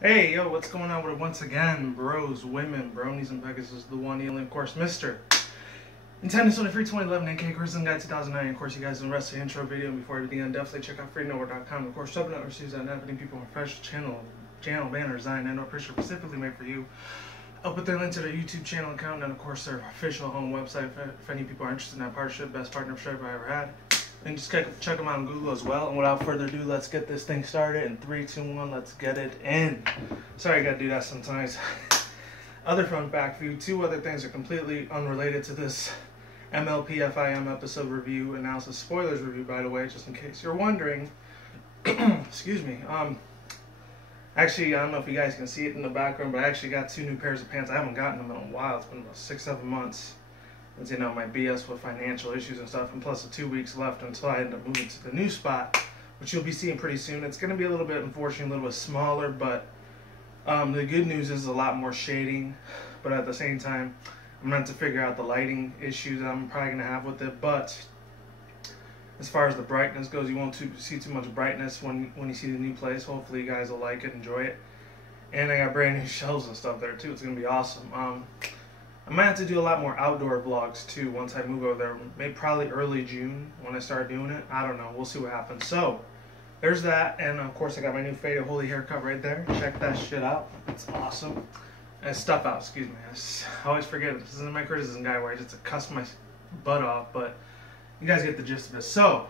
Hey, yo, what's going on with it once again? Bros, women, bronies, and pegasisters, the one, the only, of course, Mr. Nintendo Sony Free 2011 NK Curriculum Guide 2009. Of course, you guys know the rest of the intro video. And before everything, definitely check out freenowhere.com. Of course, subbing out receives that everything people on fresh channel banner design and picture specifically made for you. I'll put their link to their YouTube channel account and, of course, their official home website if any people are interested in that partnership. Best partnership I ever had. And just check them out on Google as well. And without further ado, let's get this thing started. In 3, 2, 1, let's get it in. Sorry, I gotta do that sometimes. Other fun fact for you, 2 other things are completely unrelated to this MLP FIM episode review analysis spoilers review, by the way, just in case you're wondering. Excuse me. Actually, I don't know if you guys can see it in the background, but I actually got 2 new pairs of pants. I haven't gotten them in a while. It's been about 6, 7 months. As you know, my BS with financial issues and stuff, and plus the 2 weeks left until I end up moving to the new spot, which you'll be seeing pretty soon. It's going to be a little bit, unfortunately, a little bit smaller, but the good news is a lot more shading. But at the same time, I'm going to have to figure out the lighting issues that I'm probably going to have with it. But as far as the brightness goes, you won't see too much brightness when you see the new place. Hopefully, you guys will like it, enjoy it. And I got brand new shelves and stuff there, too. It's going to be awesome. I might have to do a lot more outdoor vlogs too once I move over there. Maybe probably early June when I start doing it. I don't know. We'll see what happens. So there's that, and of course I got my new faded holy haircut right there. Check that shit out. It's awesome. And stuff out. Excuse me. I always forget it. This isn't my criticism guy where I just cuss my butt off, but you guys get the gist of it. So,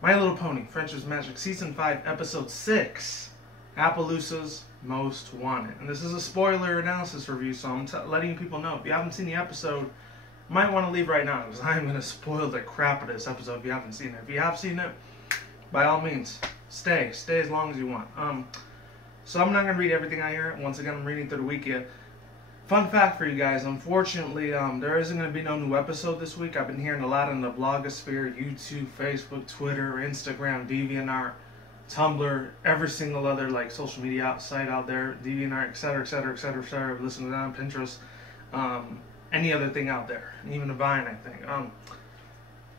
My Little Pony, Friendship's Magic, Season 5, Episode 6, Appaloosa's Most Wanted. And this is a spoiler analysis review, so I'm letting people know. If you haven't seen the episode, you might want to leave right now, because I'm going to spoil the crap of this episode if you haven't seen it. If you have seen it, by all means, stay as long as you want. So I'm not going to read everything out here. Once again, I'm reading through the wiki. Fun fact for you guys, unfortunately, there isn't going to be no new episode this week. I've been hearing a lot in the blogosphere, YouTube, Facebook, Twitter, Instagram, DeviantArt, Tumblr, every single other like social media site out there, DeviantArt, etc., etc., etc., etc. Listen to that on Pinterest, any other thing out there, even a Vine, I think.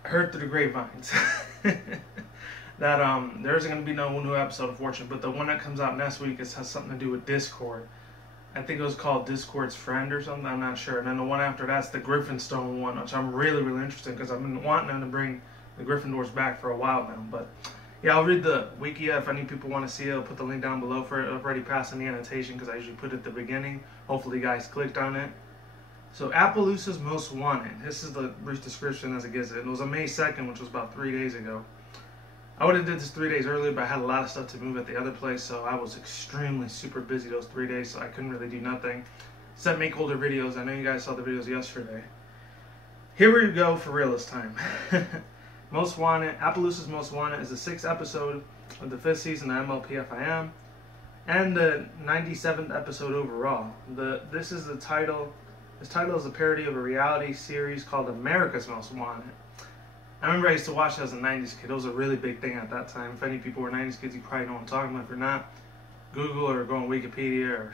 Heard through the grapevines that there isn't going to be no new episode, unfortunately. But the one that comes out next week has something to do with Discord. I think it was called Discord's Friend or something. I'm not sure. And then the one after that's the Griffinstone one, which I'm really interested in because I've been wanting them to bring the Gryffindors back for a while now. But yeah, I'll read the wiki if any people want to see it. I'll put the link down below for it. I've already passed in the annotation because I usually put it at the beginning. Hopefully you guys clicked on it. So Appaloosa's Most Wanted. This is the brief description as it gives it. It was on May 2nd, which was about 3 days ago. I would have did this 3 days earlier, but I had a lot of stuff to move at the other place, so I was extremely super busy those 3 days, so I couldn't really do nothing except make older videos. I know you guys saw the videos yesterday. Here we go for real this time. Most Wanted, Appaloosa's Most Wanted is the 6th episode of the 5th season of MLP FIM and the 97th episode overall. This is the title. This title is a parody of a reality series called America's Most Wanted. I remember I used to watch it as a 90s kid. It was a really big thing at that time. If any people were 90s kids, you probably know what I'm talking about. If you're not, Google or go on Wikipedia or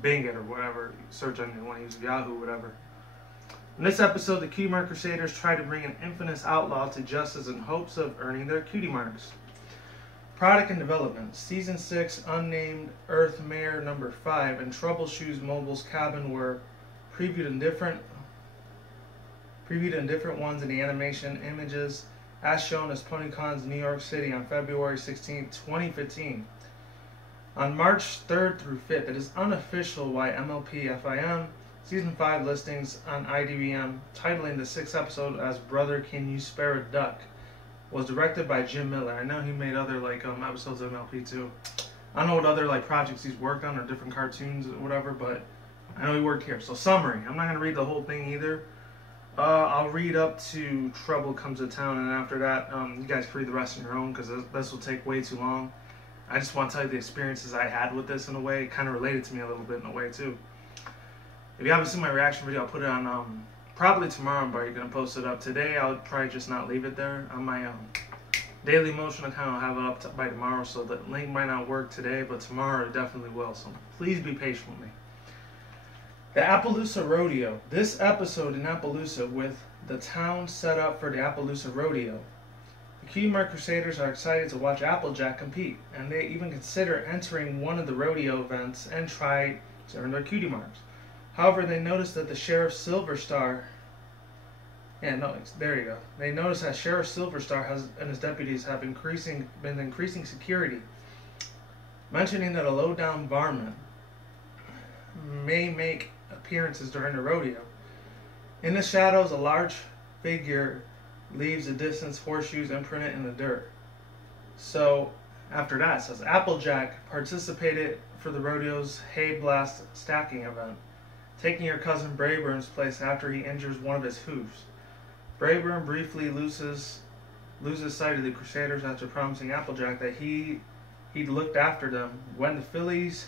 Bing it or whatever. Search on you want to use Yahoo, whatever. In this episode, the Cutie Mark Crusaders try to bring an infamous outlaw to justice in hopes of earning their cutie marks. Product and development. Season 6, Unnamed Earthmare number 5, and Troubleshoes Mobile's cabin were previewed in different ones in the animation images as shown as PonyCon's New York City on February 16, 2015. On March 3rd through 5th, it is unofficial why MLP FIM Season 5 listings on IDBM titling the 6th episode as Brother Can You Spare a Duck was directed by Jim Miller. I know he made other like episodes of MLP too. I don't know what other like projects he's worked on or different cartoons or whatever, but I know he worked here. So summary, I'm not going to read the whole thing either. I'll read up to Trouble Comes to Town, and after that, you guys can read the rest on your own because this will take way too long. I just want to tell you the experiences I had with this in a way. It kind of related to me a little bit in a way too. If you haven't seen my reaction video, I'll put it on probably tomorrow, but you're going to post it up today. I'll probably just not leave it there on my Daily Motion account. I'll have it up by tomorrow, so the link might not work today, but tomorrow it definitely will. So please be patient with me. The Appaloosa Rodeo. This episode in Appaloosa with the town set up for the Appaloosa Rodeo. The Cutie Mark Crusaders are excited to watch Applejack compete, and they even consider entering one of the rodeo events and try to earn their cutie marks. However, they notice that the Sheriff Silverstar They notice that Sheriff Silverstar and his deputies have been increasing security, mentioning that a low-down varmint may make appearances during the rodeo. In the shadows, a large figure leaves a distance horseshoes imprinted in the dirt. So, after that, it says Applejack participated for the rodeo's hay blast stacking event, taking her cousin Brayburn's place after he injures one of his hooves. Brayburn briefly loses sight of the Crusaders after promising Applejack that he'd looked after them when the fillies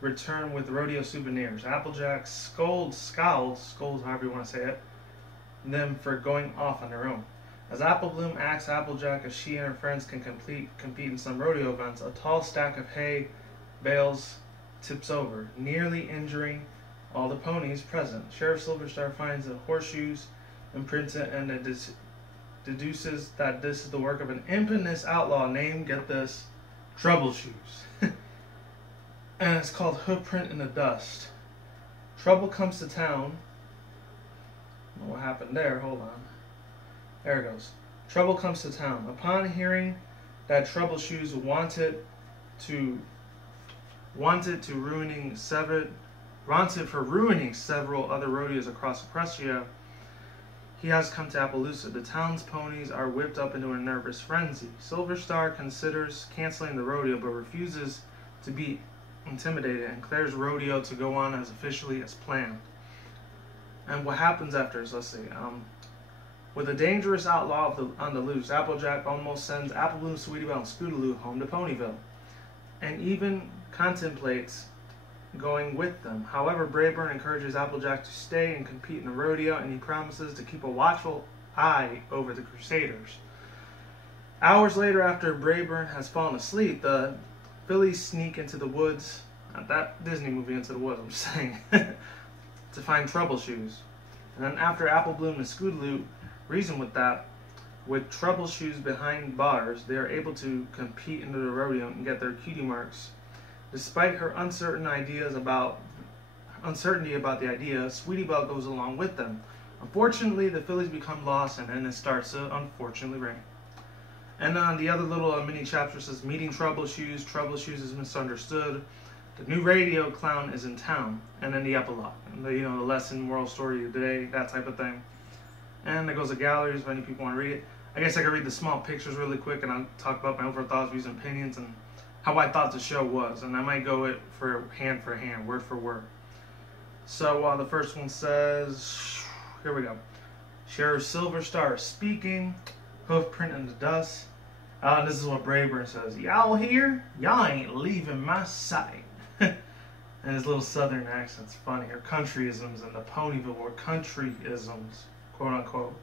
return with rodeo souvenirs. Applejack scolds, however you want to say it, them for going off on their own. As Applebloom asks Applejack if she and her friends can compete in some rodeo events, a tall stack of hay bales tips over, nearly injuring all the ponies present. Sheriff Silverstar finds the horseshoes imprinted and deduces that this is the work of an infamous outlaw named, get this, Troubleshoes. And it's called Hoofprint in the Dust. Trouble comes to town. I don't know what happened there, hold on. There it goes. Trouble comes to town. Upon hearing that Troubleshoes wanted for ruining several other rodeos across Prussia, he has come to Appaloosa. The town's ponies are whipped up into a nervous frenzy. Silverstar considers canceling the rodeo, but refuses to be intimidated and declares rodeo to go on as officially as planned. And what happens after is, let's see, with a dangerous outlaw on the loose, Applejack almost sends Applebloom, Sweetiebelle, and Scootaloo home to Ponyville, and even contemplates going with them. However, Brayburn encourages Applejack to stay and compete in the rodeo, and he promises to keep a watchful eye over the Crusaders. Hours later, after Brayburn has fallen asleep, the fillies sneak into the woods, not that Disney movie Into the Woods, I'm just saying, to find Troubleshoes. And then after Applebloom and Scootaloo reason with that, with Troubleshoes behind bars, they are able to compete into the rodeo and get their cutie marks. Despite her uncertainty about the idea, Sweetiebelle goes along with them. Unfortunately, the fillies become lost, and then it starts to unfortunately rain. And then the other little mini chapter says, meeting Troubleshoes. Troubleshoes is misunderstood. The new radio clown is in town. And then the epilogue, and the lesson, moral story of the day, that type of thing. And there goes the galleries if any people want to read it. I guess I could read the small pictures really quick, and I'll talk about my overall thoughts, views, and opinions, and how I thought the show was, and I might go it for hand, word for word. So the first one says, here we go. Sheriff Silverstar speaking, hoofprint in the dust. This is what Brayburn says. Y'all here? Y'all ain't leaving my sight. And his little southern accent's funny. Or countryisms in the Ponyville were countryisms, quote unquote.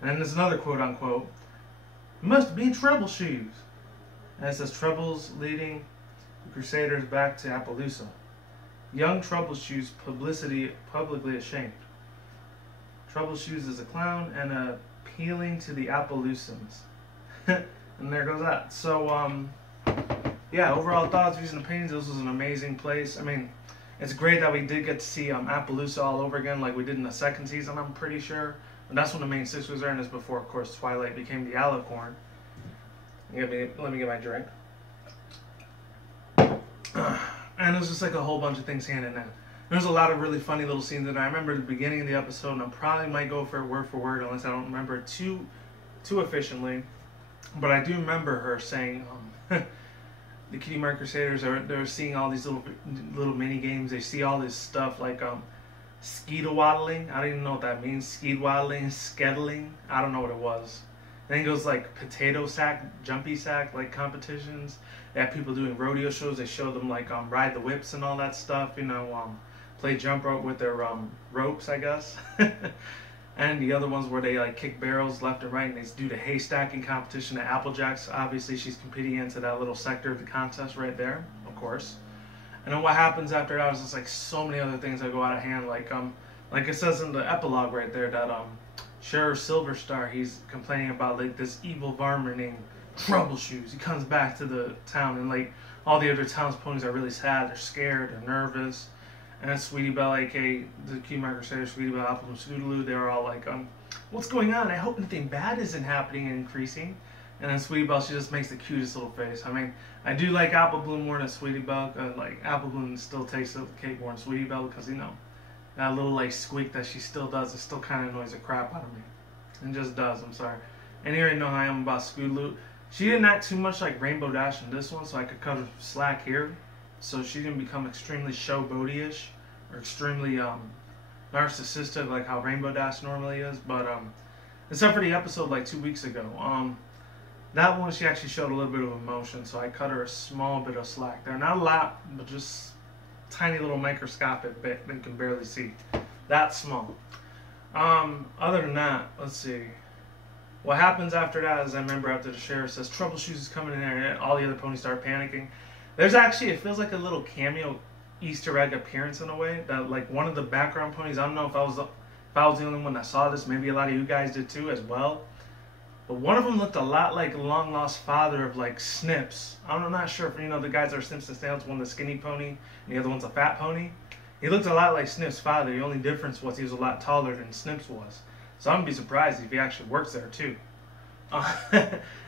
And then there's another quote unquote. Must be Troubleshoes. And it says, Troubles leading the Crusaders back to Appaloosa. Young Troubleshoes publicly ashamed. Troubleshoes is a clown and appealing to the Appaloosans. And there goes that. So, yeah, overall thoughts, views, and opinions. This was an amazing place. I mean, it's great that we did get to see Appaloosa all over again like we did in the second season, I'm pretty sure. And that's when the main six was there, and this before, of course, Twilight became the Alicorn. Let me get my drink. And it was just like a whole bunch of things hand in hand. There's a lot of really funny little scenes in there. I remember the beginning of the episode, and I probably might go for word unless I don't remember it too efficiently. But I do remember her saying, the Cutie Mark Crusaders they're seeing all these little mini games. They see all this stuff like skeedawaddling. I don't even know what that means. Skeedawaddling, skedaling. I don't know what it was. I think it was like potato sack, jumpy sack, like competitions. They had people doing rodeo shows. They showed them like ride the whips and all that stuff. Play jump rope with their ropes, I guess. And the other ones where they like kick barrels left and right, and they do the hay stacking competition at Applejack's. Obviously, she's competing into that little sector of the contest right there, of course. And then what happens after that is just like so many other things that go out of hand. Like it says in the epilogue right there that Sheriff Silverstar, he's complaining about like this evil varmint named Troubleshoes. He comes back to the town, and like all the other town's ponies are really sad. They're scared. They're nervous. And then Sweetie Belle, aka the Cutie Crusader, Sweetie Belle, Apple, and Scootaloo, they were all like, what's going on? I hope nothing bad isn't happening and increasing. And then Sweetie Belle, she just makes the cutest little face. I mean, I do like Apple Bloom more than Sweetie Belle. Like Apple Bloom still tastes the cake more than Sweetie Belle because, you know, that little like squeak that she still does, it still kind of annoys the crap out of me. It just does. I'm sorry. And you already know how I am about Scootaloo. She didn't act too much like Rainbow Dash in this one, so I could cut her slack here. So she didn't become extremely showboaty-ish or extremely narcissistic like how Rainbow Dash normally is. But except for the episode like 2 weeks ago, that one she actually showed a little bit of emotion, so I cut her a small bit of slack there. Not a lot, but just tiny little microscopic bit that you can barely see. That small. Other than that, let's see. What happens after that is I remember after the sheriff says Troubleshoes is coming in there and all the other ponies start panicking. There's actually, it feels like a little cameo Easter egg appearance in a way that like one of the background ponies, I don't know if I was the only one that saw this, maybe a lot of you guys did too as well. But one of them looked a lot like the long lost father of like Snips. I'm not sure if you know the guys are Snips and Snails, one the skinny pony and the other one's a fat pony. He looked a lot like Snips' father. The only difference was he was a lot taller than Snips was. So I'm gonna be surprised if he actually works there too.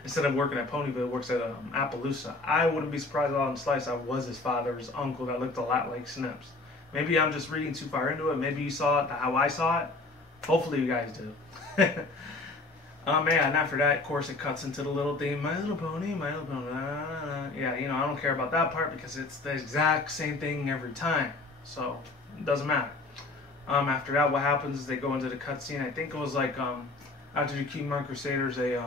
Instead of working at Ponyville, works at Appaloosa. I wouldn't be surprised at all in Slice I was his father, his uncle that looked a lot like Snips. Maybe I'm just reading too far into it. Maybe you saw it how I saw it. Hopefully you guys do. Yeah, and after that, of course, it cuts into the little theme, My Little Pony, My Little Pony. Yeah, you know, I don't care about that part because it's the exact same thing every time. So, it doesn't matter. After that, what happens is they go into the cutscene. I think it was like, after the Cutie Crusaders, they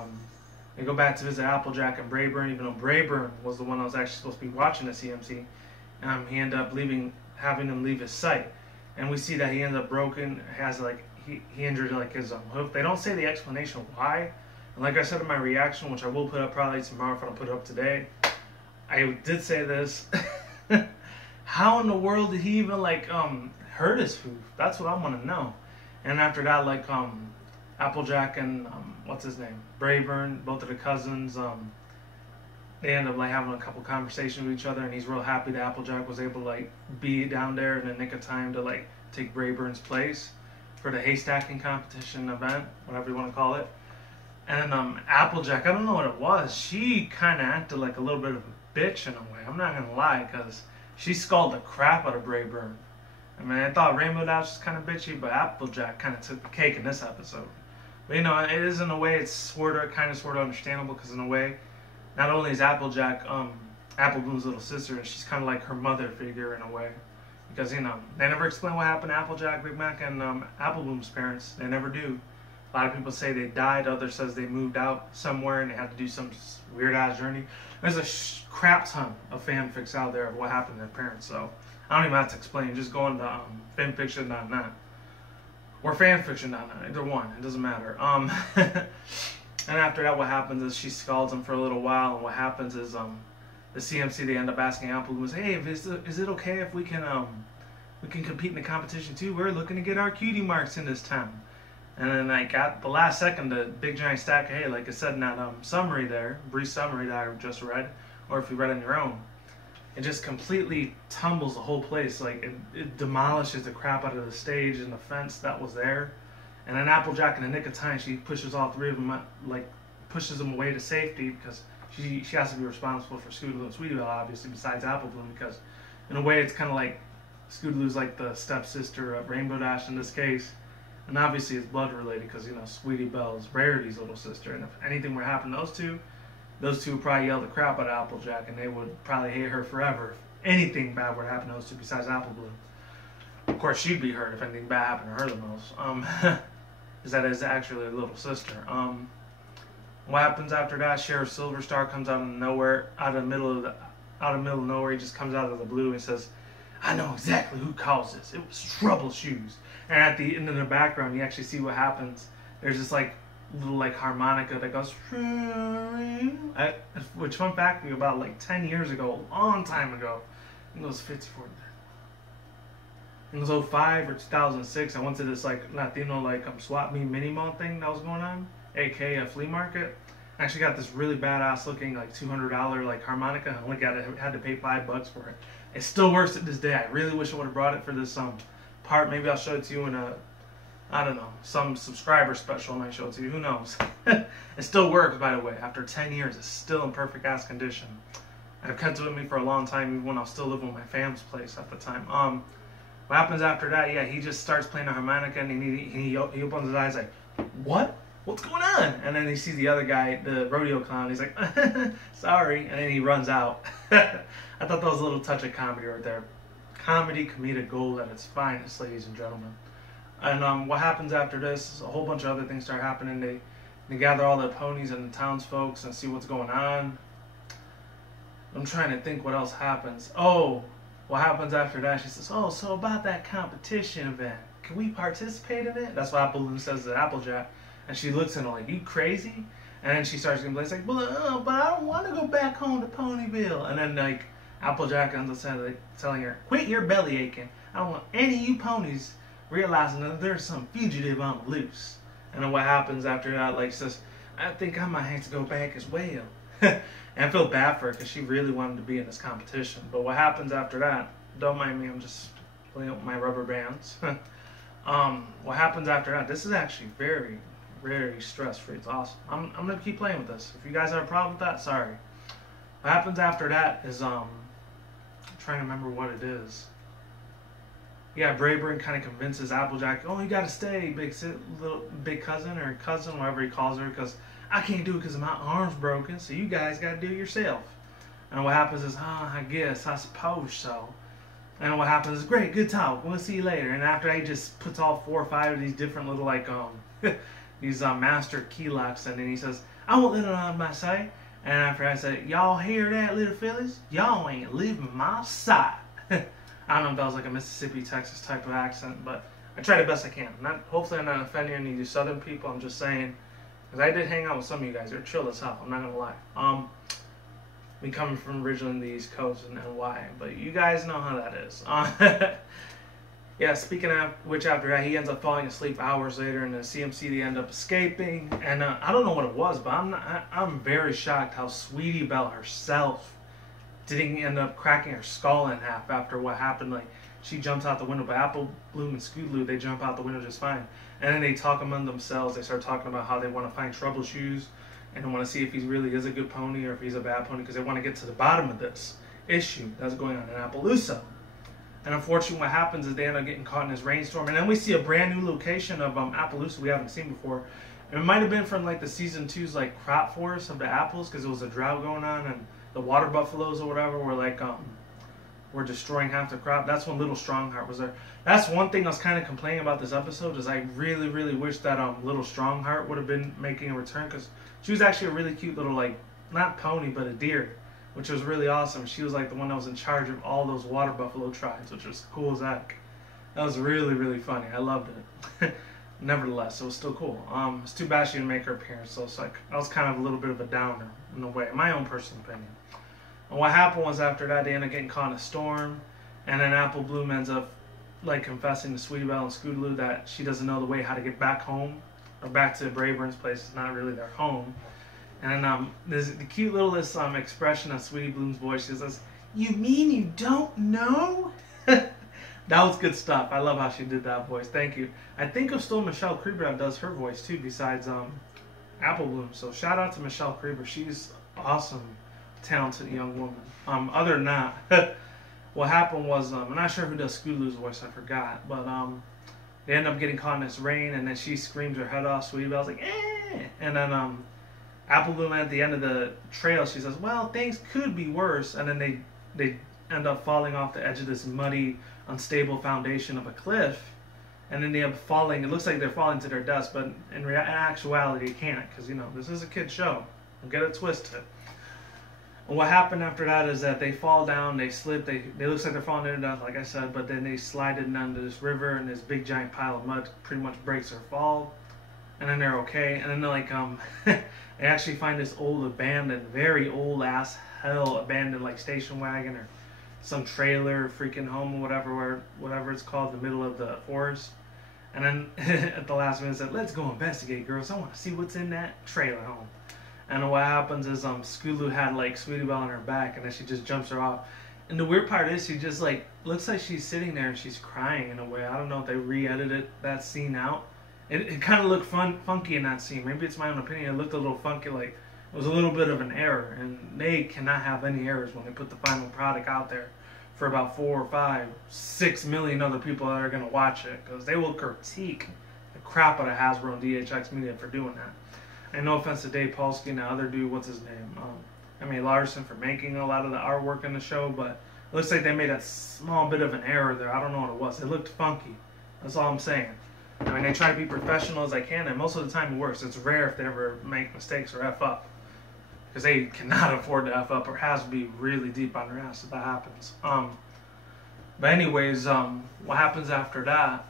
go back to visit Applejack and Brayburn, even though Brayburn was the one that was actually supposed to be watching the CMC. He ended up having him leave his sight. And we see that he ended up broken, has like, he injured like his hoof. They don't say the explanation why. And like I said in my reaction, which I will put up probably tomorrow if I don't put it up today, I did say this. How in the world did he even like hurt his hoof? That's what I want to know. And after that, like Applejack and what's his name, Brayburn, both of the cousins, they end up like having a couple conversations with each other, and he's real happy that Applejack was able to like be down there in the nick of time to like take Brayburn's place for the haystacking competition event, whatever you want to call it. And Applejack, I don't know what it was, she kind of acted like a little bit of a bitch in a way. I'm not gonna lie, because she scolded the crap out of Brayburn. I mean, I thought Rainbow Dash was kind of bitchy, but Applejack kind of took the cake in this episode. But you know, it is in a way, it's kind of understandable, because in a way, not only is Applejack Apple Bloom's little sister, and she's kind of like her mother figure in a way. Because, you know, they never explain what happened to Applejack, Big Mac, and Apple Bloom's parents. They never do. A lot of people say they died. Others says they moved out somewhere and they had to do some weird-ass journey. There's a crap ton of fanfics out there of what happened to their parents. So, I don't even have to explain. Just go into fanfiction.net. Or fanfiction.net. Either one. It doesn't matter. And after that, what happens is she scalds him for a little while. And what happens is the CMC, they end up asking Apple Bloom, hey, is it okay if we can compete in the competition too? We're looking to get our cutie marks in this town. And then like at the last second, the big giant stack of hay, like I said in that summary there, brief summary that I just read, or if you read on your own, it just completely tumbles the whole place. Like it demolishes the crap out of the stage and the fence that was there. And then Applejack, in the nick of time, she pushes all three of them, like pushes them away to safety, because she has to be responsible for Scootaloo and Sweetie Belle, obviously, besides Apple Bloom, because in a way it's kind of like Scootaloo's like the stepsister of Rainbow Dash in this case. And obviously it's blood related because, you know, Sweetie Belle is Rarity's little sister. And if anything were to happen to those two would probably yell the crap out of Applejack, and they would probably hate her forever if anything bad were to happen to those two besides Apple Bloom. Of course, she'd be hurt if anything bad happened to her the most. Is that is actually a little sister. What happens after that? Sheriff Silverstar comes out of nowhere, out of the middle of nowhere. He just comes out of the blue and says, "I know exactly who caused this. It was Troubleshoes." And at the end of the background, you actually see what happens. There's this like little like harmonica that goes. Which fun fact, about like 10 years ago, a long time ago, I think it was 54. it was 05 or 2006. I went to this like Latino like swap meet mini mall thing that was going on, aka a flea market. I actually got this really badass looking like $200 like harmonica. I only had to pay $5 for it. It still works to this day. I really wish I would have brought it for this part. Maybe I'll show it to you in a, I don't know, some subscriber special. I might show it to you. Who knows? It still works, by the way. After 10 years, it's still in perfect ass condition. I've kept it with me for a long time, even when I was still living with my fam's place at the time. What happens after that? Yeah, he just starts playing the harmonica, and he opens his eyes like, what? What's going on? And then he sees the other guy, the rodeo clown. He's like, sorry. And then he runs out. I thought that was a little touch of comedy right there. Comedic gold at its finest, ladies and gentlemen. And what happens after this is a whole bunch of other things start happening. They gather all the ponies and the townsfolk and see what's going on. I'm trying to think what else happens. Oh, what happens after that? She says, oh, so about that competition event, can we participate in it? That's what Appleloon says to Applejack. And she looks at him like, you crazy? And then she starts getting like, well, but I don't want to go back home to Ponyville. And then like Applejack ends up telling her, quit your belly aching. I don't want any of you ponies realizing that there's some fugitive on the loose. And then what happens after that? Like, she says, I think I might have to go back as well. And I feel bad for her because she really wanted to be in this competition. But what happens after that? Don't mind me, I'm just playing with my rubber bands. What happens after that? This is actually very, very stress-free. It's awesome. I'm going to keep playing with this. If you guys have a problem with that, sorry. What happens after that is, I'm trying to remember what it is. Yeah, Brayburn kind of convinces Applejack, oh, you got to stay, big cousin or cousin, whatever he calls her, because I can't do it because my arm's broken, so you guys got to do it yourself. And what happens is, I suppose so. And what happens is, great, good talk, we'll see you later. And after that, he just puts all 4 or 5 of these different little, like, these master key locks, and then he says, I won't let it on my sight. And after I said, y'all hear that, little fellas? Y'all ain't leaving my sight. I don't know if that was like a Mississippi, Texas type of accent, but I try the best I can. Hopefully I'm not offending any of you Southern people. I'm just saying, because I did hang out with some of you guys. You're chill as hell. I'm not gonna lie. Me coming from originally the East Coast and why, but you guys know how that is. Yeah. Speaking of which, after that, he ends up falling asleep hours later, and the CMC they end up escaping. And I don't know what it was, but I'm very shocked how Sweetie Belle herself didn't end up cracking her skull in half after what happened. Like, she jumps out the window, but Apple Bloom and Scootaloo, they jump out the window just fine. And then they talk among themselves. They start talking about how they want to find Troubleshoes and they want to see if he really is a good pony or if he's a bad pony, because they want to get to the bottom of this issue that's going on in Appaloosa. And unfortunately, what happens is they end up getting caught in this rainstorm. And then we see a brand new location of Appaloosa we haven't seen before. And it might have been from like the season 2's like crop forest of the apples, because there was a drought going on, and the water buffaloes or whatever were like were destroying half the crop. That's when Little Strongheart was there. That's one thing I was kind of complaining about this episode, is I really, really wish that Little Strongheart would have been making a return, because she was actually a really cute little, like, not pony, but a deer, which was really awesome. She was like the one that was in charge of all those water buffalo tribes, which was cool as heck. That was really, really funny. I loved it. Nevertheless, it was still cool. It's too bad she didn't make her appearance, so it's like, that was kind of a little bit of a downer in a way, in my own personal opinion. And what happened was, after that, they ended up getting caught in a storm, and then Apple Bloom ends up like confessing to Sweetie Belle and Scootaloo that she doesn't know the way how to get back home, or back to Brayburn's place. It's not really their home. And then there's the cute little expression of Sweetie Bloom's voice. She says, "You mean you don't know?" That was good stuff. I love how she did that voice. Thank you. I think it's still Michelle Creeber that does her voice too, besides Apple Bloom. So shout out to Michelle Creeber. She's awesome, talented young woman. Other than that, what happened was, I'm not sure who does Scootaloo's voice, I forgot, but they end up getting caught in this rain, and then she screams her head off. Sweetie Belle's like, eh! And then Apple Bloom at the end of the trail, she says, well, things could be worse. And then they end up falling off the edge of this muddy, unstable foundation of a cliff, and then they end up falling. It looks like they're falling to their deaths, but in actuality, it can't, because, you know, this is a kid's show. Don't get it twisted. And what happened after that is that they fall down, they slip, they looks like they're falling to their death, like I said, but then they slide it down to this river, and this big giant pile of mud pretty much breaks their fall, and then they're okay. And then they're like, they actually find this old abandoned, very old ass hell abandoned like station wagon or some trailer, freaking home, whatever it's called, in the middle of the forest. And then at the last minute said, "Let's go investigate, girls. I want to see what's in that trailer home." And what happens is Scootaloo had like Sweetie Belle on her back, and then she just jumps her off. And the weird part is she just like looks like she's sitting there and she's crying in a way. I don't know if they re-edited that scene out. It kind of looked funky in that scene. Maybe it's my own opinion. It looked a little funky, like it was a little bit of an error. And they cannot have any errors when they put the final product out there for about 4 or 5, 6 million other people that are going to watch it, because they will critique the crap out of Hasbro and DHX Media for doing that. And no offense to Dave Polsky and the other dude, what's his name? Larson, for making a lot of the artwork in the show, but it looks like they made a small bit of an error there. I don't know what it was. It looked funky. That's all I'm saying. I mean, they try to be professional as they can, and most of the time it works. It's rare if they ever make mistakes or F up, because they cannot afford to F up, or has to be really deep on their ass if that happens. But anyways, what happens after that?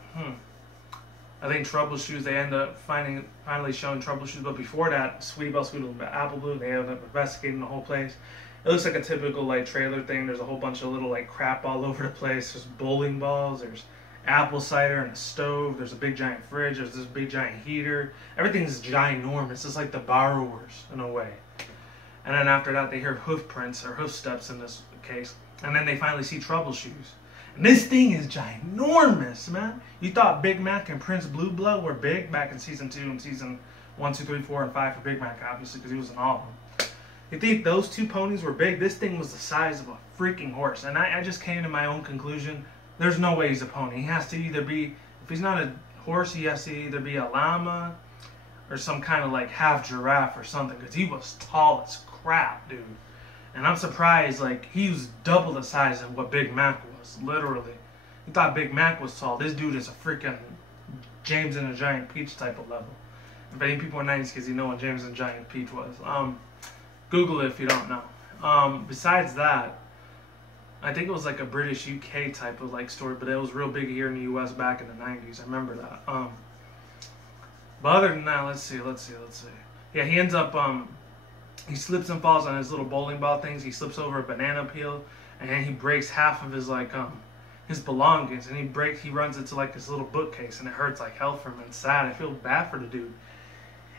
I think Troubleshoes, they end up finally showing Troubleshoes, but before that, Sweetie Belle, Apple Blue, they end up investigating the whole place. It looks like a typical like trailer thing. There's a whole bunch of little like crap all over the place. There's bowling balls, there's apple cider and a stove, there's a big giant fridge, there's this big giant heater. Everything's ginormous. It's like the borrowers in a way. And then after that, they hear hoof prints or hoof steps in this case. And then they finally see Troubleshoes. And this thing is ginormous, man. You thought Big Mac and Prince Blue Blood were big back in season 2 and season 1, 2, 3, 4, and 5 for Big Mac, obviously, because he was in all of them. You think those 2 ponies were big? This thing was the size of a freaking horse. And I just came to my own conclusion. There's no way he's a pony. He has to either be, if he's not a horse, he has to either be a llama or some kind of like half giraffe or something, because he was tall as crap, dude. And I'm surprised, like, he was double the size of what Big Mac was, literally. You thought Big Mac was tall. This dude is a freaking James and the Giant Peach type of level. If any people are 90s kids, you know what James and the Giant Peach was. Google it if you don't know. Besides that, I think it was like a British UK type of like story, but it was real big here in the US back in the 90s. I remember that. But other than that, let's see. Yeah, he ends up, he slips and falls on his little bowling ball things. He slips over a banana peel, and then he breaks half of his like his belongings, and he runs into like this little bookcase, and it hurts like hell for him. And sad. I feel bad for the dude.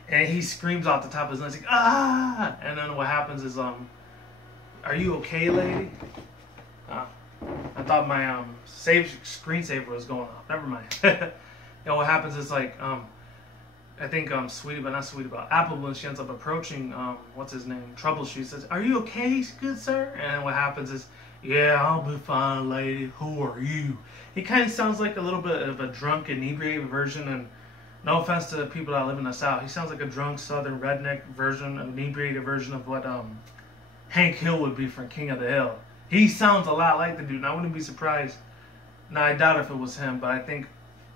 And he screams off the top of his lungs like, "Ah!" And then what happens is, "Are you okay, lady?" I thought my screensaver was going off. Never mind. What happens is like I think Apple Bloom, she ends up approaching what's his name, Troubleshoes, says, "Are you okay, good sir?" And what happens is, "Yeah, I'll be fine, lady. Who are you?" He kind of sounds like a little bit of a drunk, inebriated version, and no offense to the people that live in the South, he sounds like a drunk Southern redneck version, an inebriated version of what Hank Hill would be from King of the Hill. He sounds a lot like the dude, and I wouldn't be surprised. Now, I doubt if it was him, but I think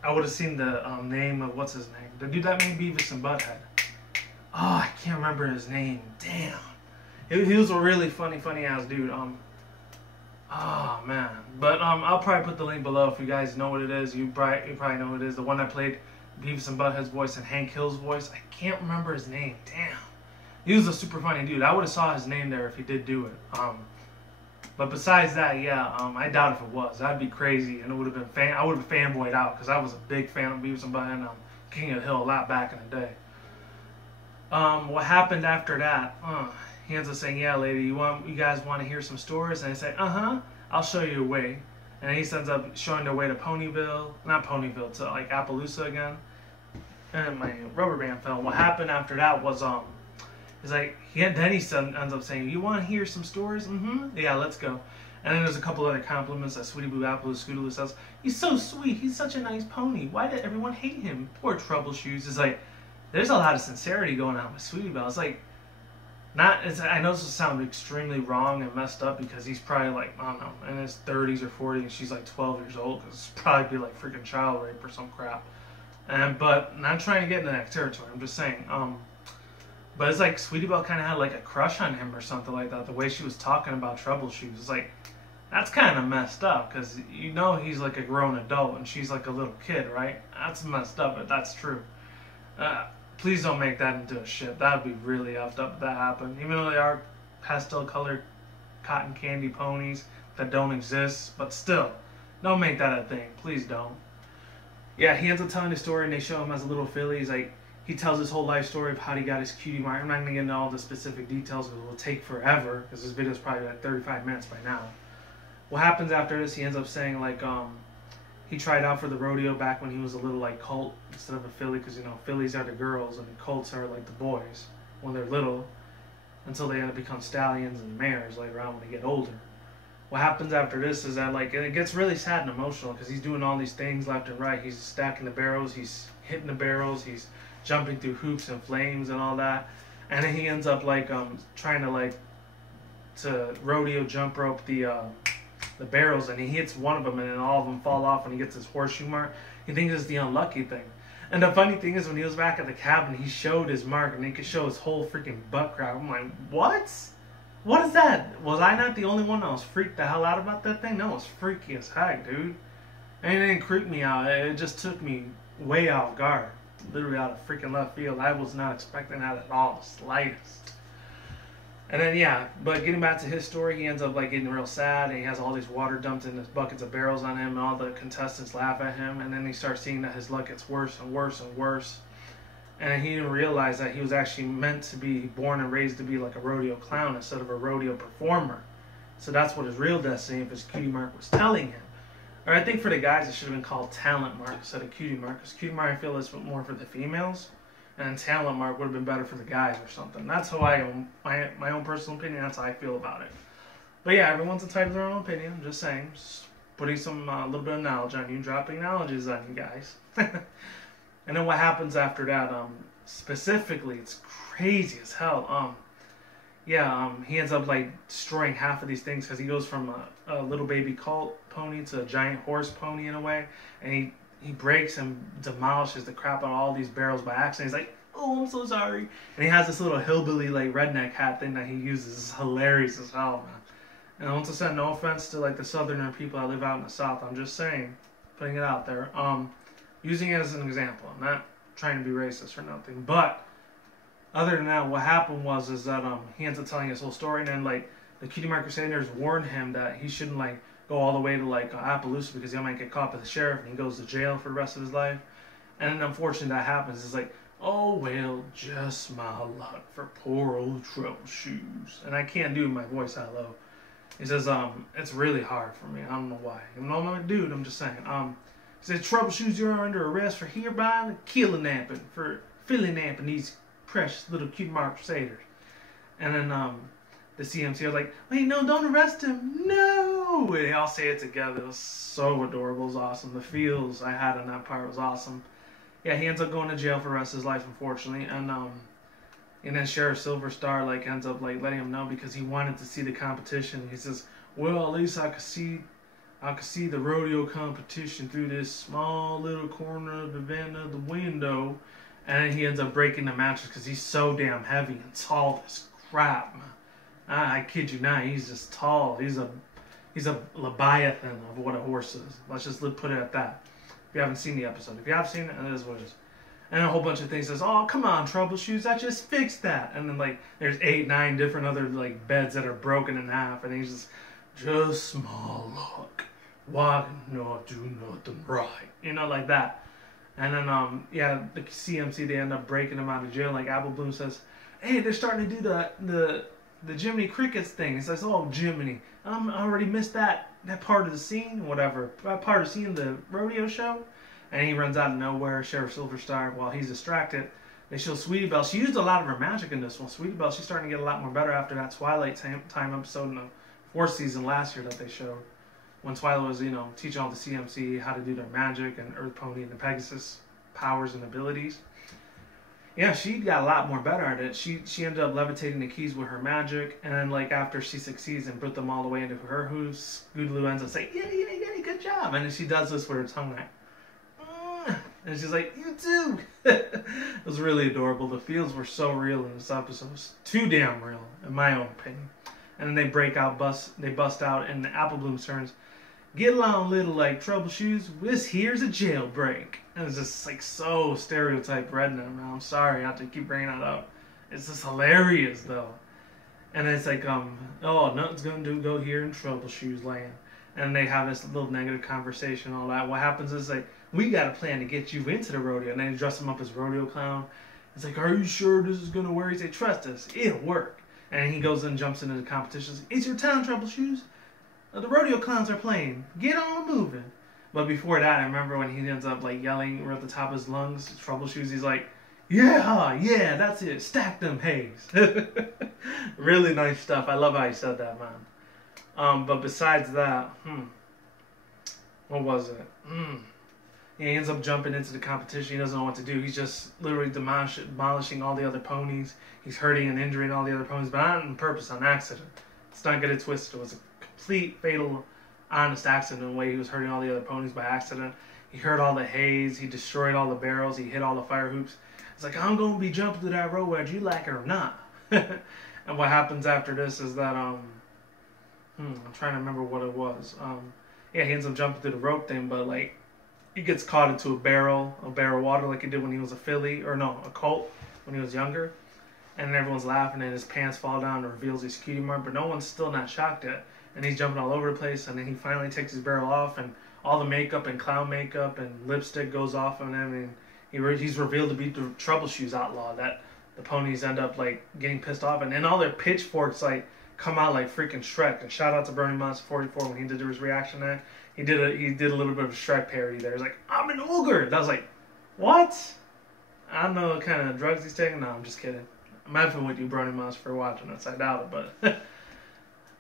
I would have seen the name of, what's his name? The dude that made Beavis and Butthead. Oh, I can't remember his name. Damn. He was a really funny ass dude. Oh, man. But I'll probably put the link below if you guys know what it is. You probably know what it is. The one that played Beavis and Butthead's voice and Hank Hill's voice. I can't remember his name. Damn. He was a super funny dude. I would have saw his name there if he did do it. But besides that, yeah, I doubt if it was. That'd be crazy, and it would have been I would have fanboyed out, because I was a big fan of Beavis and Butthead and King of the Hill a lot back in the day. What happened after that? He ends up saying, "Yeah, lady, you guys want to hear some stories?" And I say, "I'll show you a way." And he ends up showing the way to not Ponyville, to like Appaloosa again. And my rubber band fell. What happened after that was it's like, then he ends up saying, "You want to hear some stories?" Yeah, let's go. And then there's a couple other compliments that Sweetie Boo Apple Scootaloo says. "He's so sweet. He's such a nice pony. Why did everyone hate him? Poor Troubleshoes." It's like, there's a lot of sincerity going on with Sweetie Belle. It's like, I know this will sound extremely wrong and messed up, because he's probably like, I don't know, in his 30s or 40s, and she's like 12 years old, because it's probably be like freaking child rape or some crap. But not trying to get into that territory. I'm just saying. But it's like Sweetie Belle kind of had like a crush on him or something like that. The way she was talking about Troubleshoes, it's like, that's kind of messed up, because you know he's like a grown adult and she's like a little kid, right? That's messed up, but that's true. Please don't make that into a ship. That would be really effed up if that happened. Even though they are pastel colored cotton candy ponies, that don't exist, but still, don't make that a thing. Please don't. Yeah, he ends up telling the story, and they show him as a little filly. He's like, he tells his whole life story of how he got his cutie mark. I'm not gonna get into all the specific details because it will take forever, because this video is probably like 35 minutes by now. What happens after this? He ends up saying like, he tried out for the rodeo back when he was a little like colt instead of a filly, because you know fillies are the girls and colts are like the boys when they're little, until they end up become stallions and mares later on when they get older. What happens after this is that like it gets really sad and emotional because he's doing all these things left and right. He's stacking the barrels, he's hitting the barrels, he's jumping through hoops and flames and all that, and then he ends up like trying to like to rodeo jump rope the barrels, and he hits one of them and then all of them fall off and he gets his horseshoe mark. He thinks it's the unlucky thing. And the funny thing is, when he was back at the cabin, he showed his mark and he could show his whole freaking butt crack. I'm like, what? What is that? Was I not the only one that was freaked the hell out about that thing? No, it was freaky as heck, dude. And it didn't creep me out. It just took me way off guard. Literally out of freaking left field. I was not expecting that at all, the slightest. And then, yeah, but getting back to his story, he ends up like getting real sad, and he has all these water dumped in his buckets of barrels on him, and all the contestants laugh at him, and then he starts seeing that his luck gets worse and worse and worse. And he didn't realize that he was actually meant to be born and raised to be like a rodeo clown instead of a rodeo performer. So that's what his real destiny of his cutie mark was telling him. Or I think for the guys, it should have been called talent mark instead of cutie mark, because cutie mark I feel is more for the females. And talent mark would have been better for the guys or something. That's how my own personal opinion, that's how I feel about it. But yeah, everyone's entitled to their own opinion. I'm just saying, just putting some little bit of knowledge on you, dropping knowledges on you guys. And then what happens after that? Specifically, it's crazy as hell. He ends up like destroying half of these things because he goes from a little baby colt pony to a giant horse pony in a way, and he breaks and demolishes the crap out of all these barrels by accident. He's like, oh, I'm so sorry. And he has this little hillbilly like redneck hat thing that he uses. It's hilarious as hell, man. And I want to say no offense to like the southerner people that live out in the south. I'm just saying, putting it out there. Using it as an example. I'm not trying to be racist or nothing. But other than that, what happened was that he ends up telling his whole story, and then like the Cutie Mark Crusaders warned him that he shouldn't like go all the way to like Appaloosa because he might get caught by the sheriff and he goes to jail for the rest of his life. And then unfortunately that happens. It's like, oh well, just my luck for poor old Trouble Shoes. And I can't do my voice that low. He says, it's really hard for me. I don't know why. Even though I'm a dude, I'm just saying. He says, Trouble Shoes, you're under arrest for hereby killing napping, for filly napping these precious little Cutie Mark Crusaders. And then the CMC was like, wait, no, don't arrest him. No! And they all say it together. It was so adorable. It was awesome. The feels I had on that part was awesome. Yeah, he ends up going to jail for the rest of his life, unfortunately. And then Sheriff Silver Star like ends up like letting him know because he wanted to see the competition. He says, well, at least I could see the rodeo competition through this small little corner of the van of the window. And then he ends up breaking the mattress because he's so damn heavy and tall as crap, man. I kid you not, he's just tall. He's a leviathan of what a horse is. Let's just put it at that. If you haven't seen the episode. If you have seen it, it is what it is. And a whole bunch of things says, oh, come on, Trouble Shoes, I just fixed that. And then, like, there's 8, 9 different other, like, beds that are broken in half. And he's just small luck. Why not do nothing right? You know, like that. And then, the CMC, they end up breaking him out of jail. Like, Apple Bloom says, hey, they're starting to do the Jiminy Crickets thing. He says, oh, Jiminy, I already missed that part of the scene, whatever. That part of the scene of the rodeo show. And he runs out of nowhere, Sheriff Silverstar, while he's distracted. They show Sweetie Belle. She used a lot of her magic in this one. Sweetie Belle, she's starting to get a lot more better after that Twilight time episode in the 4th season last year that they showed. When Twilight was, teaching all the CMC how to do their magic and Earth Pony and the Pegasus powers and abilities. Yeah, she got a lot more better at it. She ended up levitating the keys with her magic, and then like after she succeeds and put them all the way into her hooves, Scootaloo ends up saying, yeah, good job. And then she does this with her tongue like, and she's like, you too. It was really adorable. The feels were so real in this episode. It was too damn real, in my own opinion. And then they bust out, and Apple Bloom turns, get along, little like Trouble Shoes. This here's a jailbreak. And it's just like so stereotype redneck. I'm sorry, I have to keep bringing that up. It's just hilarious though. And it's like, oh, nothing's gonna go here in Troubleshoes land. And they have this little negative conversation, all that. What happens is like, we got a plan to get you into the rodeo, and then they dress him up as rodeo clown. It's like, are you sure this is gonna work? He say, trust us, it'll work. And he goes and jumps into the competitions. It's your town, Troubleshoes. The rodeo clowns are playing. Get on moving. But before that, I remember when he ends up like yelling right at the top of his lungs, Troubleshoes. He's like, yeah, that's it. Stack them hays. Really nice stuff. I love how he said that, man. But besides that, what was it? He ends up jumping into the competition. He doesn't know what to do. He's just literally demolishing all the other ponies. He's hurting and injuring all the other ponies, but not on purpose, on accident. Let's not get it twisted. It was a complete, fatal, honest accident in the way he was hurting all the other ponies by accident. He hurt all the hays. He destroyed all the barrels. He hit all the fire hoops. It's like, I'm going to be jumping to that road whether you like it or not. And what happens after this is that, I'm trying to remember what it was. Yeah, he ends up jumping through the rope thing, but like, he gets caught into a barrel of water like he did when he was a colt when he was younger. And everyone's laughing and his pants fall down and reveals his cutie mark, but no one's still not shocked yet. And he's jumping all over the place, and then he finally takes his barrel off, and all the makeup and clown makeup and lipstick goes off on him, and he's revealed to be the Troubleshoes outlaw that the ponies end up like getting pissed off, and then all their pitchforks like come out like freaking Shrek. And shout out to Bernie Monster 44 when he did his reaction to that. He did a little bit of a Shrek parody there. He's like, I'm an ogre. And I was like, what? I don't know what kind of drugs he's taking. No, I'm just kidding. I'm having with you, Brony Monster, for watching this. I doubt it, but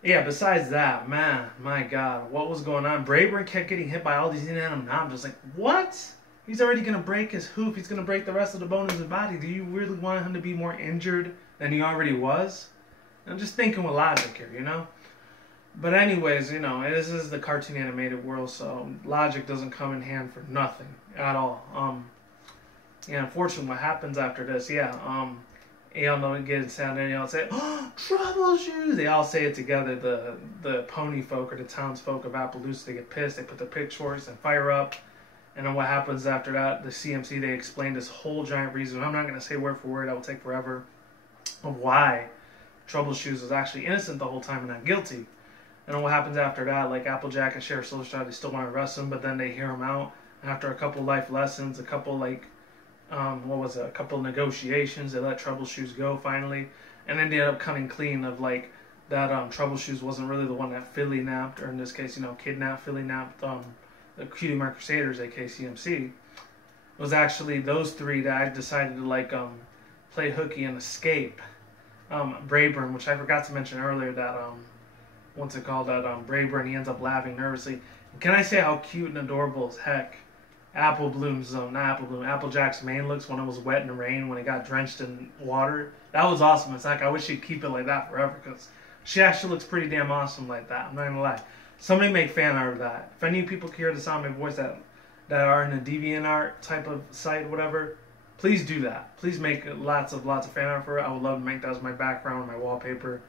yeah. Besides that, man, my God, what was going on? Braeburn kept getting hit by all these inanimate objects. Like, what? He's already gonna break his hoof. He's gonna break the rest of the bone in his body. Do you really want him to be more injured than he already was? I'm just thinking with logic here, you know. But anyways, you know, this is the cartoon animated world, so logic doesn't come in hand for nothing at all. Yeah, unfortunately, what happens after this? Yeah, you all know it gets down there, and you all say, "Oh, Troubleshoes!" They all say it together. The pony folk or the townsfolk of Appaloosa, they get pissed. They put the pitchforks and fire up. And then what happens after that? The CMC, they explain this whole giant reason. I'm not going to say word for word. That will take forever. Of why Troubleshoes was actually innocent the whole time and not guilty. And then what happens after that? Like Applejack and Sheriff Silverstripe, they still want to arrest him, but then they hear him out. After a couple life lessons, a couple like a couple negotiations, they let Troubleshoes go finally, and then they end up coming clean of like that Troubleshoes wasn't really the one that Philly napped, or in this case, you know, kidnapped, Philly napped the Cutie Mark Crusaders, aka CMC. It was actually those three that I decided to like play hooky and escape. Braeburn, which I forgot to mention earlier, that what's it called, that Braeburn, he ends up laughing nervously. Can I say how cute and adorable as heck Applejack's mane looks when it was wet in the rain, when it got drenched in water? That was awesome. It's like, I wish she'd keep it like that forever, because she actually looks pretty damn awesome like that. I'm not gonna lie. Somebody make fan art of that. If any people can hear the sound of my voice that are in a DeviantArt type of site, whatever, please do that. Please make lots of fan art for her. I would love to make that as my background, my wallpaper.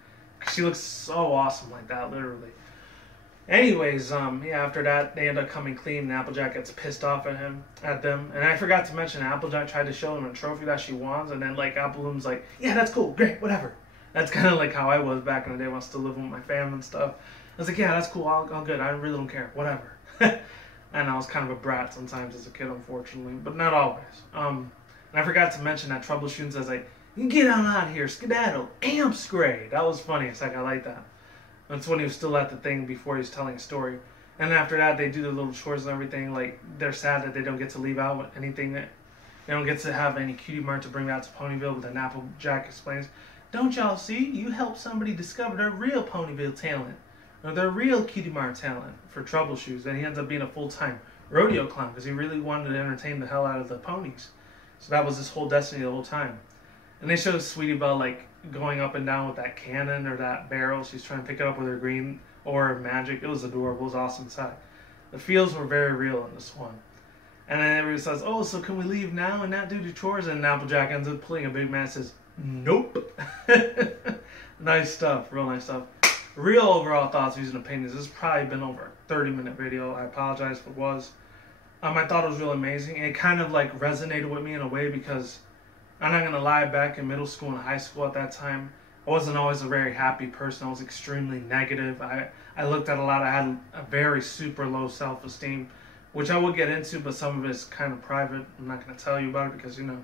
She looks so awesome like that, literally. Anyways, yeah, after that, they end up coming clean, and Applejack gets pissed off at them. And I forgot to mention, Applejack tried to show him a trophy that she wants, and then, like, Appleloom's like, yeah, that's cool, great, whatever. That's kind of like how I was back in the day when I was still living with my family and stuff. I was like, yeah, that's cool, all good, I really don't care, whatever. And I was kind of a brat sometimes as a kid, unfortunately, but not always. And I forgot to mention that Troubleshoes says, like, you can get on out of here, skedaddle, amps grade. That was funny. It's like, I like that. That's when he was still at the thing before he was telling a story. And after that, they do the little chores and everything. Like, they're sad that they don't get to leave out anything. They don't get to have any cutie mark to bring out to Ponyville. But then Applejack explains, don't y'all see? You help somebody discover their real Ponyville talent, or their real cutie mark talent for Troubleshoes. And he ends up being a full-time rodeo clown because he really wanted to entertain the hell out of the ponies. So that was his whole destiny the whole time. And they showed Sweetie Belle, like, going up and down with that cannon or that barrel. She's trying to pick it up with her green aura of magic. It was adorable. It was awesome inside. The feels were very real in this one. And then everybody says, oh, so can we leave now and not do the chores? And Applejack ends up pulling a big man and says, nope. Nice stuff. Real nice stuff. Real overall thoughts, views, and opinions. This has probably been over a 30-minute video. I apologize if it was. I thought it was really amazing. It kind of, like, resonated with me in a way because I'm not going to lie, back in middle school and high school at that time, I wasn't always a very happy person. I was extremely negative. I looked at a lot. I had a very super low self-esteem, which I will get into, but some of it's kind of private. I'm not going to tell you about it because, you know,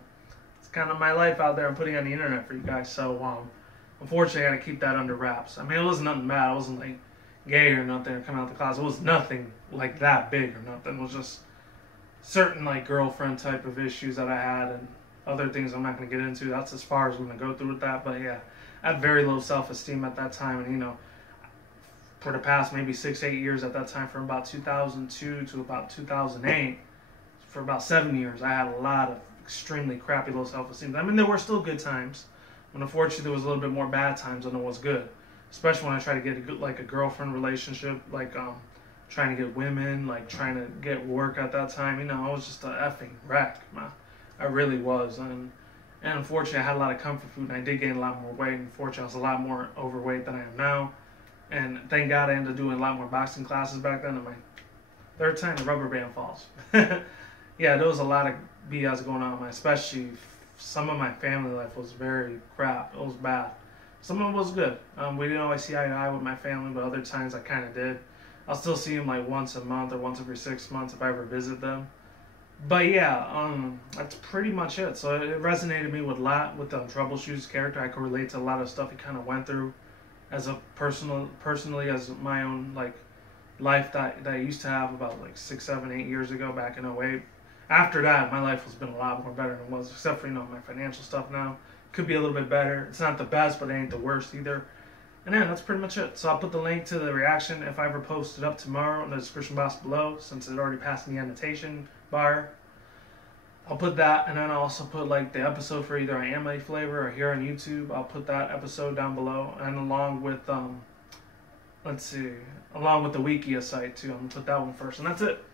it's kind of my life out there I'm putting on the internet for you guys. So, unfortunately, I got to keep that under wraps. I mean, it wasn't nothing bad. I wasn't, like, gay or nothing or coming out of the closet. It was nothing, like, that big or nothing. It was just certain, like, girlfriend type of issues that I had and other things I'm not going to get into. That's as far as I'm going to go through with that. But, yeah. I had very low self-esteem at that time, and, you know, for the past maybe 6-8 years at that time, from about 2002 to about 2008, for about 7 years, I had a lot of extremely crappy low self-esteem. I mean, there were still good times, but unfortunately there was a little bit more bad times than there was good, especially when I tried to get a good, like, a girlfriend relationship, like, trying to get women, like, trying to get work at that time. You know, I was just an effing wreck, man. I really was, and unfortunately, I had a lot of comfort food, and I did gain a lot more weight. Unfortunately, I was a lot more overweight than I am now. And thank God I ended up doing a lot more boxing classes back then. And my third time, the rubber band falls. Yeah, there was a lot of BS going on. Especially some of my family life was very crap. It was bad. Some of it was good. We didn't always see eye to eye with my family, but other times I kind of did. I'll still see them like once a month or once every 6 months if I ever visit them. But yeah, that's pretty much it. So it resonated me with a lot with Troubleshoot's character. I could relate to a lot of stuff he kind of went through as a personally as my own like life that I used to have about like 6, 7, 8 years ago back in 2008. After that, my life has been a lot more better than it was, except for, you know, my financial stuff now. Could be a little bit better. It's not the best, but it ain't the worst either. And yeah, that's pretty much it. So I'll put the link to the reaction if I ever post it up tomorrow in the description box below, since it already passed the annotation bar. I'll put that, and then I'll also put like the episode for either I Am a Flavor or here on YouTube. I'll put that episode down below, and along with along with the Wikia site too. I'm gonna put that one first, and that's it.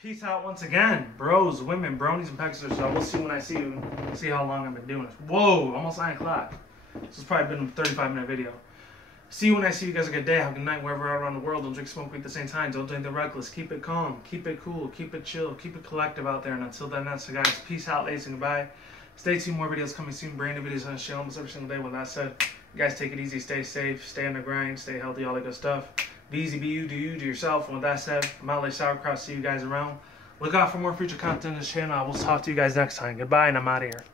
Peace out once again, bros, women, bronies, and pegasisters. So we'll see when I see you. See how long I've been doing this. Whoa, almost 9 o'clock. This has probably been a 35-minute video. See you when I see you guys. A good day. Have a good night wherever you are around the world. Don't drink, smoke, weed at the same time. Don't drink the reckless. Keep it calm. Keep it cool. Keep it chill. Keep it collective out there. And until then, that's it, guys. Peace out, ladies, and goodbye. Stay tuned. More videos coming soon. Brand new videos on the channel almost every single day. With that said, you guys take it easy. Stay safe. Stay on the grind. Stay healthy. All that good stuff. Be easy. Be you. Do you. Do yourself. And with that said, I'm out like sauerkraut. See you guys around. Look out for more future content on this channel. I will talk to you guys next time. Goodbye, and I'm out of here.